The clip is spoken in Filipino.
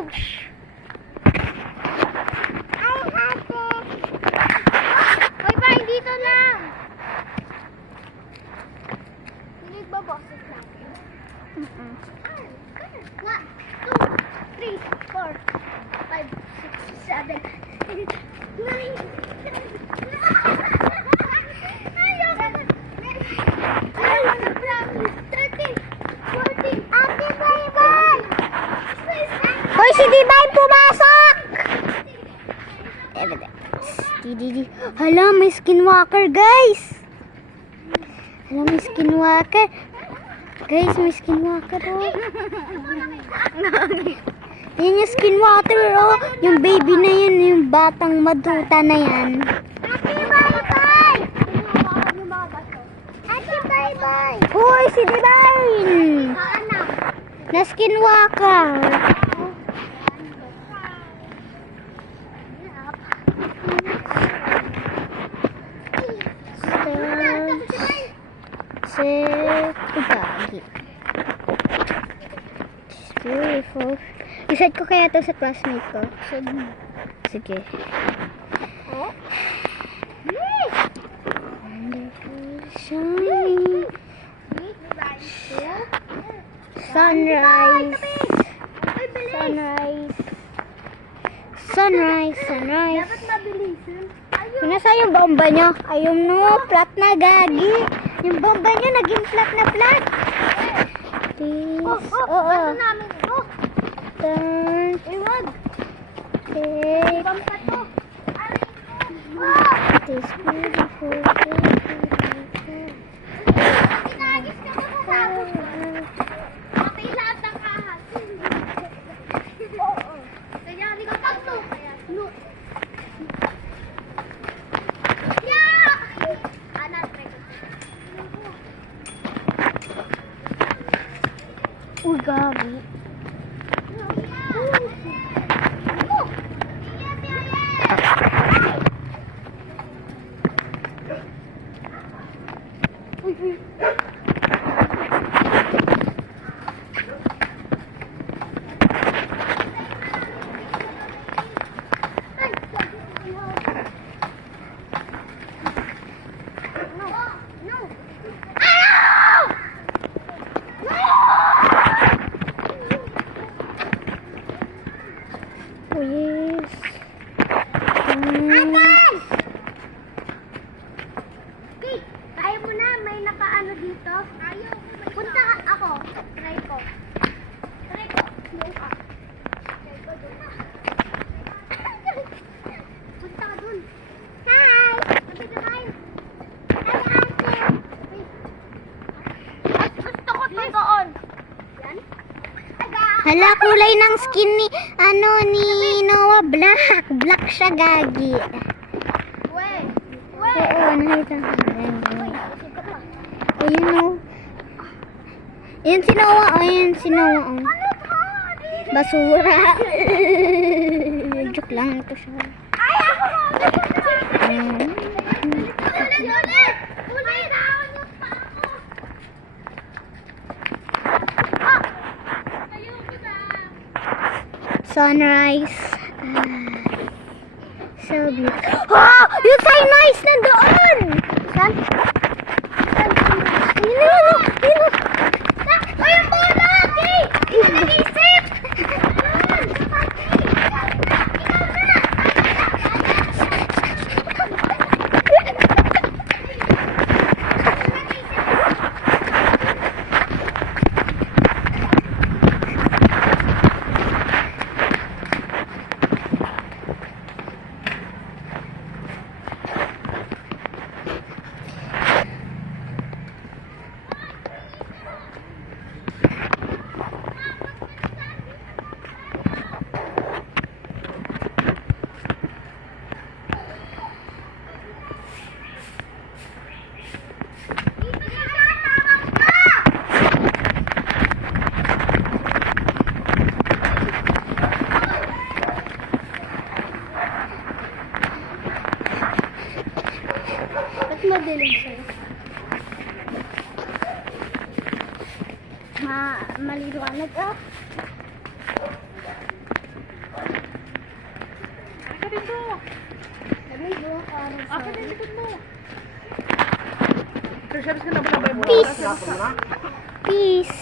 Ouch! Ay, ate! Hoy, pa, dito lang! Hindi nagbaboses natin. 1, 2, 3, 4, 5, 6, 7, 8, 9, 10, 11, 12, 13, 14. Ate, bye-bye! Hoy, si Dibay pumasok! Hala, may skinwalker, guys! Hala, may skinwalker. Guys, may skinwalker, oh. Yan yung skinwalker, oh. Yung baby na yan, yung batang maduta na yan. Ate, bye-bye! Ate, bye-bye! Hoy, si Divine! Na skinwalker. Gagi. It's beautiful. Iset ko kaya to sa classmate ko. Sige. Sunrise. Sunrise. Nasa yung bomba nyo? Ayun no, flat na gagi. Yung bomba nyo naging flat na flat. Please. Oo. Turn. Iwag. Take. It is beautiful. Kinagis ka mo sa tapos. Matay lahat ng ahas. Oo. Kaya hindi ka pagto. No. Uy, gabi. Hala, kulay ng skin ni, ni Noah, black. Black siya, gagi. Oo, nakita ko. Ayun, oh. Ayun si Noah, oh. Basura. Joke lang ito siya. Ay, ako! Sunrise. So beautiful. Oh! Yung sunrise na doon! Saan? Ayun! Ay, ang bola! Okay! Hindi na nag-isip! madilim siya. Maliwanag ah. Akin na likod mo. Pero syempre ka na ba Peace. Peace.